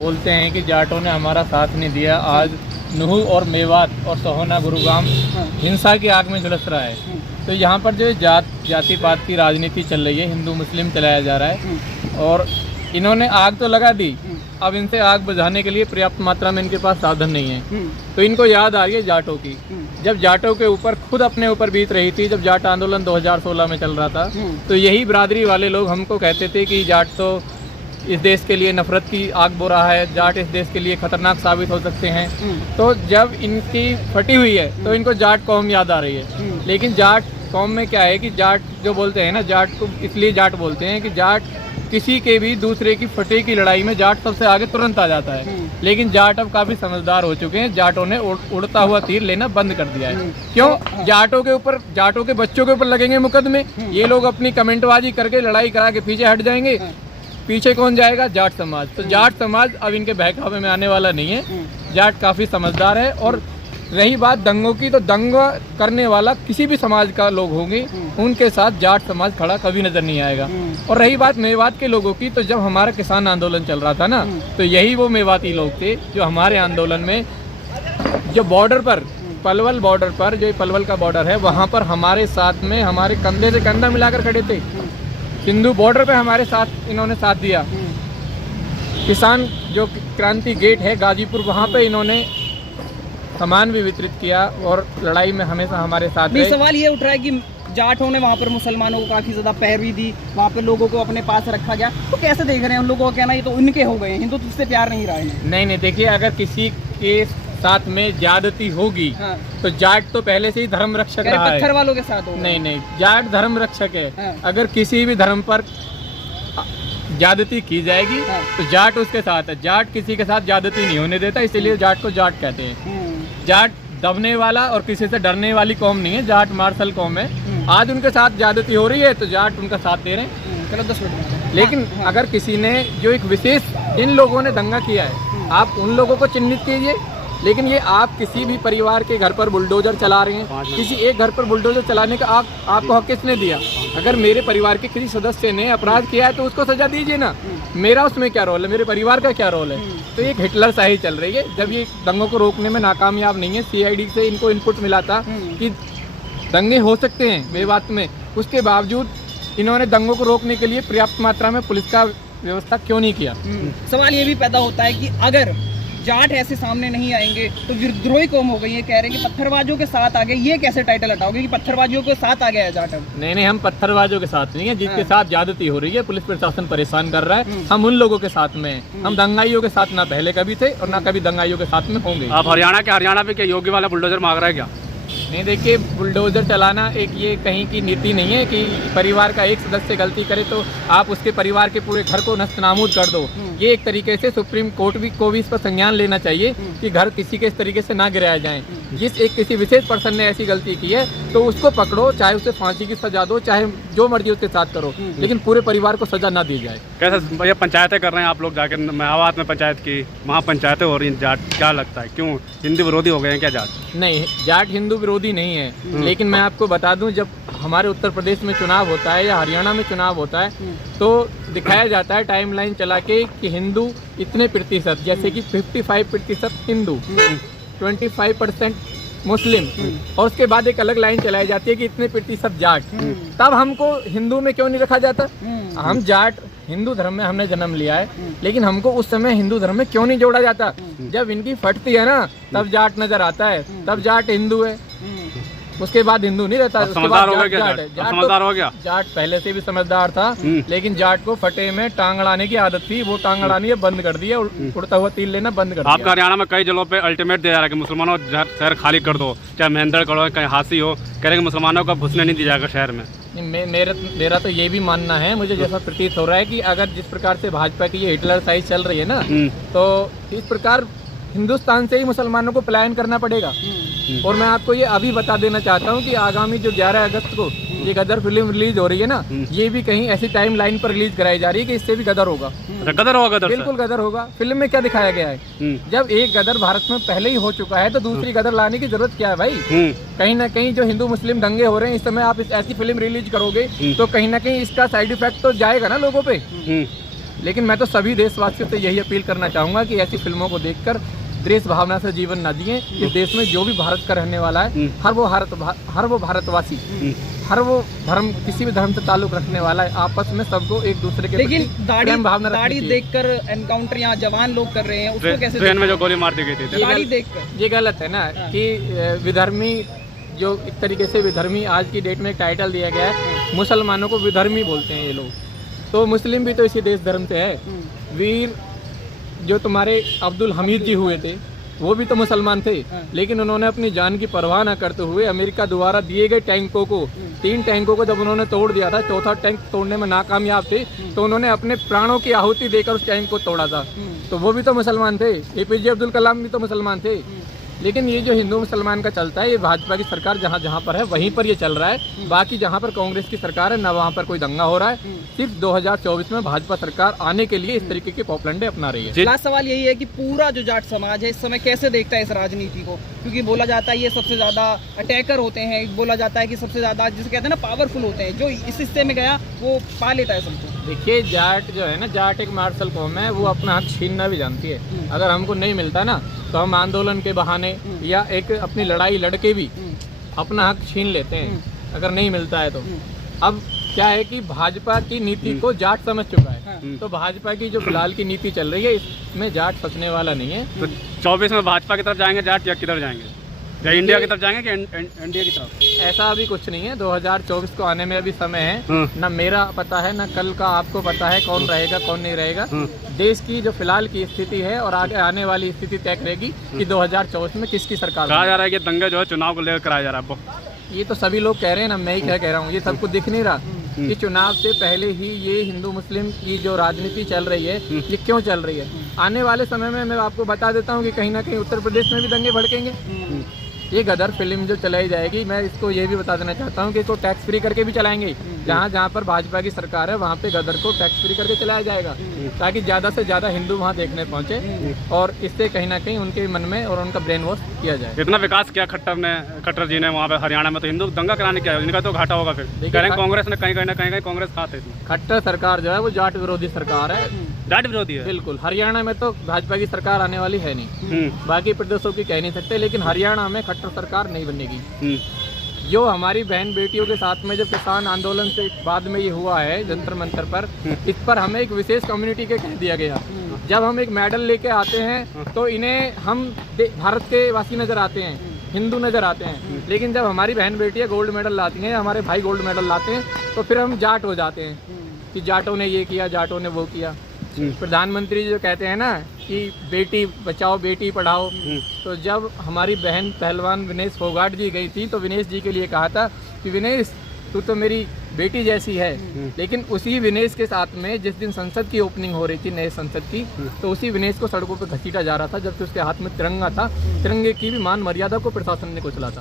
बोलते हैं कि जाटों ने हमारा साथ नहीं दिया। आज नुहू और मेवात और सोहना गुरुग्राम हिंसा की आग में झुलस रहा है। तो यहाँ पर जो जाति पात की राजनीति चल रही है, हिंदू मुस्लिम चलाया जा रहा है और इन्होंने आग तो लगा दी। अब इनसे आग बुझाने के लिए पर्याप्त मात्रा में इनके पास साधन नहीं है। तो इनको याद आ रही है जाटों की, जब जाटों के ऊपर खुद अपने ऊपर बीत रही थी, जब जाट आंदोलन 2016 में चल रहा था, तो यही बिरादरी वाले लोग हमको कहते थे कि जाट तो इस देश के लिए नफरत की आग बो रहा है, जाट इस देश के लिए खतरनाक साबित हो सकते हैं। तो जब इनकी फटी हुई है तो इनको जाट कौम याद आ रही है। लेकिन जाट कौम में क्या है कि जाट जो बोलते हैं ना, जाट को इसलिए जाट बोलते हैं कि जाट किसी के भी दूसरे की फटे की लड़ाई में जाट सबसे आगे तुरंत आ जाता है। लेकिन जाट अब काफी समझदार हो चुके हैं, जाटों ने उड़ता हुआ तीर लेना बंद कर दिया है। क्यों? जाटों के ऊपर, जाटों के बच्चों के ऊपर लगेंगे मुकदमे। ये लोग अपनी कमेंटबाजी करके लड़ाई करा के पीछे हट जाएंगे। पीछे कौन जाएगा? जाट समाज। तो जाट समाज अब इनके बहकावे में आने वाला नहीं है। जाट काफी समझदार है। और रही बात दंगों की, तो दंगा करने वाला किसी भी समाज का लोग होंगे, उनके साथ जाट समाज खड़ा कभी नजर नहीं आएगा। और रही बात मेवात के लोगों की, तो जब हमारा किसान आंदोलन चल रहा था ना, तो यही वो मेवाती लोग थे जो हमारे आंदोलन में, जो बॉर्डर पर, पलवल बॉर्डर पर, जो पलवल का बॉर्डर है, वहाँ पर हमारे साथ में, हमारे कंधे से कंधा मिलाकर खड़े थे। सिंधु बॉर्डर पे हमारे साथ इन्होंने साथ दिया। किसान जो क्रांति गेट है गाजीपुर, वहाँ पे इन्होंने सामान भी वितरित किया और लड़ाई में हमेशा हमारे साथ रहे। सवाल ये उठ रहा है कि जाटों ने वहाँ पर मुसलमानों को काफी ज्यादा पैरवी दी, वहाँ पे लोगों को अपने पास रखा गया, तो कैसे देख रहे हैं उन लोगों का कहना ये तो उनके हो गए, हिंदुत्व से प्यार नहीं रहा है। नहीं, देखिए, अगर किसी के साथ में ज्यादती होगी, तो जाट तो पहले से ही धर्म रक्षक रहा है। पत्थर वालों के साथ होगा। नहीं, जाट धर्म रक्षक है। अगर किसी भी धर्म पर ज्यादती की जाएगी तो जाट उसके साथ है। जाट किसी के साथ ज्यादती नहीं होने देता, इसीलिए जाट को जाट कहते हैं। जाट दबने वाला और किसी से डरने वाली कौम नहीं है, जाट मार्शल कौम है। आज उनके साथ ज्यादती हो रही है तो जाट उनका साथ दे रहे हैं। चलो 10 मिनट। लेकिन अगर किसी ने, जो एक विशेष इन लोगों ने दंगा किया है, आप उन लोगों को चिन्हित कीजिए। लेकिन ये आप किसी भी परिवार के घर पर बुलडोजर चला रहे हैं, किसी एक घर पर बुलडोजर चलाने का आपको हक किसने दिया? अगर मेरे परिवार के किसी सदस्य ने अपराध किया है तो उसको सजा दीजिए ना। मेरा उसमें क्या रोल है? मेरे परिवार का क्या रोल है? तो ये हिटलर शाही चल रही है। जब ये दंगों को रोकने में नाकामयाब नहीं है, CID से इनको इनपुट मिला था कि दंगे हो सकते हैं मेवात में, उसके बावजूद इन्होंने दंगों को रोकने के लिए पर्याप्त मात्रा में पुलिस का व्यवस्था क्यों नहीं किया? सवाल ये भी पैदा होता है कि अगर जाट ऐसे सामने नहीं आएंगे तो विद्रोही कौम हो गई है, कह रहे हैं कि पत्थरबाजों के साथ आ गए। ये कैसे टाइटल हटाओगे कि पत्थरबाजियों के साथ आ गया है जाट? नहीं, हम पत्थरबाजों के साथ नहीं है। जिसके साथ ज्यादती हो रही है, पुलिस प्रशासन परेशान कर रहा है, हम उन लोगों के साथ में हैं। हम दंगाइयों के साथ ना पहले कभी थे और ना कभी दंगाइयों के साथ में होंगे। आप हरियाणा पे क्या योगी वाला बुलडोजर मांग रहा है क्या? नहीं, देखिए, बुलडोजर चलाना एक ये कहीं की नीति नहीं है कि परिवार का एक सदस्य गलती करे तो आप उसके परिवार के पूरे घर को नस्तनाबूद कर दो। ये एक तरीके से सुप्रीम कोर्ट को भी इस पर संज्ञान लेना चाहिए कि घर किसी के इस तरीके से ना गिराया जाए। जिस एक किसी विशेष पर्सन ने ऐसी गलती की है तो उसको पकड़ो, चाहे उसे फांसी की सजा दो, चाहे जो मर्जी उसके साथ करो, लेकिन पूरे परिवार को सजा ना दी जाए। कैसे भैया पंचायतें कर रहे हैं आप लोग जाके? मेवात में पंचायत की, वहाँ पंचायतें हो रही हैं, जाट क्या लगता है क्यों हिंदू विरोधी हो गए हैं क्या जाट? नहीं, जाट हिंदू विरोधी नहीं है। लेकिन मैं आपको बता दूं, जब हमारे उत्तर प्रदेश में चुनाव होता है या हरियाणा में चुनाव होता है तो दिखाया जाता है टाइमलाइन चला के कि हिंदू इतने प्रतिशत, जैसे कि 55% हिंदू, 25% मुस्लिम, और उसके बाद एक अलग लाइन चलाई जाती है कि इतने प्रतिशत जाट। तब हमको हिंदू में क्यों नहीं रखा जाता? हम जाट हिंदू धर्म में हमने जन्म लिया है, लेकिन हमको उस समय हिंदू धर्म में क्यों नहीं जोड़ा जाता? जब इनकी फटती है ना, तब जाट नजर आता है, तब जाट हिंदू है, उसके बाद हिंदू नहीं रहता। समझदार हो गया जाट पहले से भी समझदार था, लेकिन जाट को फटे में टांग अड़ाने की आदत थी। वो टांग अड़ानी बंद कर दी है, उड़ता हुआ तीर लेना बंद कर दिया। आपका हरियाणा में कई जगहों पे अल्टीमेट दिया जा रहा है कि मुसलमानों शहर खाली कर दो, चाहे महेंद्र करो, कहीं हाथी हो, कह रहे हैं मुसलमानों का घुसने नहीं दिया जाएगा शहर में। मेरा तो ये भी मानना है, मुझे जैसा प्रतीत हो रहा है कि अगर जिस प्रकार से भाजपा की ये हिटलर साइज चल रही है ना, तो इस प्रकार हिंदुस्तान से ही मुसलमानों को पलायन करना पड़ेगा। और मैं आपको ये अभी बता देना चाहता हूँ कि आगामी जो 11 अगस्त को ये गदर फिल्म रिलीज हो रही है ना, ये भी कहीं ऐसी टाइम लाइन पर रिलीज कराई जा रही है कि इससे भी गदर होगा। गदर होगा? गदर बिल्कुल गदर होगा। फिल्म में क्या दिखाया गया है? जब एक गदर भारत में पहले ही हो चुका है तो दूसरी गदर लाने की जरूरत क्या है भाई? कहीं ना कहीं जो हिंदू मुस्लिम दंगे हो रहे हैं इस समय, आप ऐसी फिल्म रिलीज करोगे तो कहीं ना कहीं इसका साइड इफेक्ट तो जाएगा ना लोगों पे। लेकिन मैं तो सभी देशवासियों से यही अपील करना चाहूँगा कि ऐसी फिल्मों को देखकर देश भावना से जीवन न जिए। इस देश में जो भी भारत का रहने वाला है, हर वो भारतवासी, हर वो धर्म, किसी भी धर्म से ताल्लुक रखने वाला है, आपस में सबको एक दूसरे के लेकिन प्रति प्रेम भावना रखनी दाढ़ी चाहिए। देखकर एनकाउंटर यहाँ जवान लोग कर रहे हैं, उसको कैसे ट्रेन में जो गोली मार दी गई थी। दाढ़ी देखकर ये गलत है ना कि विधर्मी, जो एक तरीके से विधर्मी आज की डेट में एक टाइटल दिया गया है, मुसलमानों को विधर्मी बोलते हैं ये लोग। तो मुस्लिम भी तो इसी देश धर्म से है। वीर जो तुम्हारे अब्दुल हमीद जी हुए थे, वो भी तो मुसलमान थे, लेकिन उन्होंने अपनी जान की परवाह न करते हुए अमेरिका द्वारा दिए गए टैंकों को, 3 टैंकों को जब उन्होंने तोड़ दिया था, चौथा टैंक तोड़ने में नाकामयाब थे, तो उन्होंने अपने प्राणों की आहुति देकर उस टैंक को तोड़ा था। तो वो भी तो मुसलमान थे। APJ अब्दुल कलाम भी तो मुसलमान थे। लेकिन ये जो हिंदू मुसलमान का चलता है, ये भाजपा की सरकार जहाँ जहाँ पर है वहीं पर ये चल रहा है। बाकी जहाँ पर कांग्रेस की सरकार है ना, वहाँ पर कोई दंगा हो रहा है। सिर्फ 2024 में भाजपा सरकार आने के लिए इस तरीके के पॉपलंडे अपना रही है। लास्ट सवाल यही है कि पूरा जो जाट समाज है इस समय कैसे देखता है इस राजनीति को, क्योंकि बोला जाता है ये सबसे ज्यादा अटैकर होते हैं, बोला जाता है कि सबसे ज्यादा जिसे कहते हैं ना पावरफुल होते हैं, जो इस हिस्से में गया वो पा लेता है सबको। देखिए, जाट जो है ना, जाट एक मार्शल कौम है, वो अपना हक छीनना भी जानती है। अगर हमको नहीं मिलता ना, तो हम आंदोलन के बहाने या एक अपनी लड़ाई लड़के भी अपना हक छीन लेते हैं, अगर नहीं मिलता है तो। अब क्या है कि भाजपा की नीति को जाट समझ चुका है, तो भाजपा की जो फिलहाल की नीति चल रही है, इसमें जाट फंसने वाला नहीं है। तो 24 में भाजपा की तरफ जाएंगे जाट, या किधर जाएंगे, या इंडिया की तरफ जाएंगे कि इंडिया की तरफ? ऐसा अभी कुछ नहीं है। 2024 को आने में अभी समय है। ना मेरा पता है, ना कल का आपको पता है कौन रहेगा कौन नहीं रहेगा। देश की जो फिलहाल की स्थिति है और आगे आने वाली स्थिति तय करेगी कि 2024 में किसकी सरकार। कहा जा रहा है कि दंगा जो है चुनाव को लेकर कराया जा रहा है। ये तो सभी लोग कह रहे हैं ना, मैं ही क्या कह रहा हूँ, ये सबको दिख नहीं रहा कि चुनाव से पहले ही ये हिंदू मुस्लिम की जो राजनीति चल रही है, ये क्यों चल रही है। आने वाले समय में मैं आपको बता देता हूँ कि कहीं ना कहीं उत्तर प्रदेश में भी दंगे भड़केंगे। ये गदर फिल्म जो चलाई जाएगी, मैं इसको ये भी बता देना चाहता हूँ कि इसको टैक्स फ्री करके भी चलाएंगे। जहाँ जहाँ पर भाजपा की सरकार है, वहाँ पे गदर को टैक्स फ्री करके चलाया जाएगा, ताकि ज़्यादा से ज़्यादा हिंदू वहाँ देखने पहुँचे और इससे कहीं ना कहीं उनके मन में और उनका ब्रेन वॉश किया जाए। इतना विकास किया खट्टर जी ने वहाँ पे हरियाणा में, तो हिंदू दंगा कराने क्या है, इनका तो घाटा होगा। फिर कह रहे हैं कांग्रेस ने कहीं कांग्रेस खाते हैं। खट्टर सरकार जो है वो जाट विरोधी सरकार है, जाट विरोधी है बिल्कुल। हरियाणा में तो भाजपा की सरकार आने वाली है नहीं, बाकी प्रदेशों की कह नहीं सकते, लेकिन हरियाणा में खट्टर सरकार नहीं बनेगी। जो हमारी बहन बेटियों के साथ में जब किसान आंदोलन से बाद में ये हुआ है जंतर मंतर पर, इस पर हमें एक विशेष कम्युनिटी के कह दिया गया। जब हम एक मेडल लेके आते हैं तो इन्हें हम भारत के वासी नजर आते हैं, हिंदू नजर आते हैं, लेकिन जब हमारी बहन बेटियां गोल्ड मेडल लाती हैं, हमारे भाई गोल्ड मेडल लाते हैं, तो फिर हम जाट हो जाते हैं कि जाटों ने ये किया, जाटों ने वो किया। प्रधानमंत्री जो कहते हैं ना कि बेटी बचाओ बेटी पढ़ाओ, तो जब हमारी बहन पहलवान विनेश फोगाट जी गई थी, तो विनेश जी के लिए कहा था कि विनेश तू तो मेरी बेटी जैसी है। लेकिन उसी विनेश के साथ में जिस दिन संसद की ओपनिंग हो रही थी, नए संसद की, तो उसी विनेश को सड़कों पर घसीटा जा रहा था, जबकि उसके हाथ में तिरंगा था। तिरंगे की भी मान मर्यादा को प्रशासन ने कुचला था।